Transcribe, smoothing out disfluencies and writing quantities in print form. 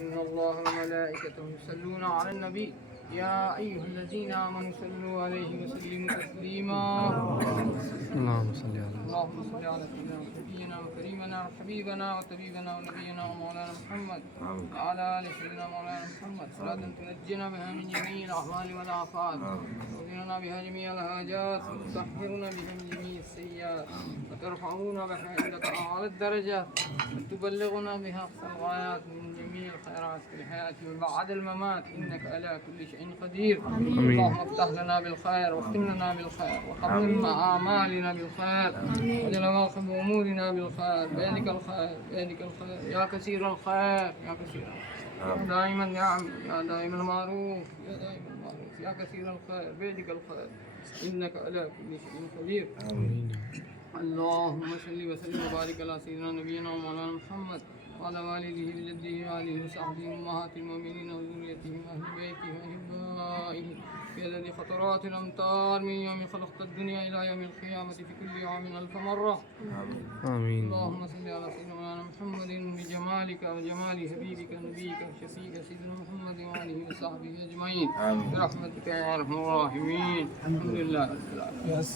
إن الله وملائكته يصلون على النبي يا أيها الذين آمنوا صلوا عليه وسلموا تسليما. اللهم صل على اللهم صل على سيدنا ونبينا وكريمنا وحبيبنا وطبيبنا ونبينا ومولانا محمد وعلى آل سيدنا مولانا محمد صلاة تنجينا بها من جميع الأعمال والآفات وتغفرنا بها جميع الحاجات وتطهرنا بها من جميع السيئات وترفعونا بها عندك أعلى الدرجات وتبلغنا بها أقصى الغايات من جميع الخيرات في الحياة وبعد الممات إنك على كل شيء قدير. اللهم افتح لنا بالخير واختم لنا بالخير وختم أعمالنا بالخير وجل واقف أمورنا بالخير بيدك الخير بيدك الخير يا كثير الخير يا كثير الخير يا دائما النعم يا دائما المعروف يا دائما المعروف يا كثير الخير بيدك الخير إنك على كل شيء قدير. اللهم صل وسلم وبارك على سيدنا نبينا ومولانا محمد وعلى والده وجده وآله وصحبه أمهات المؤمنين وذريتهم وأهل بيته وأحبائه في عدد خطرات الأمطار من يوم خلقت الدنيا إلى يوم القيامة في كل عام 1000 مرة. آمين. اللهم صل على سيدنا مولانا محمد بجمالك وجمال حبيبك نبيك وشفيك سيدنا محمد وآله وصحبه أجمعين برحمتك يا أرحم الراحمين. الحمد لله رب العالمين.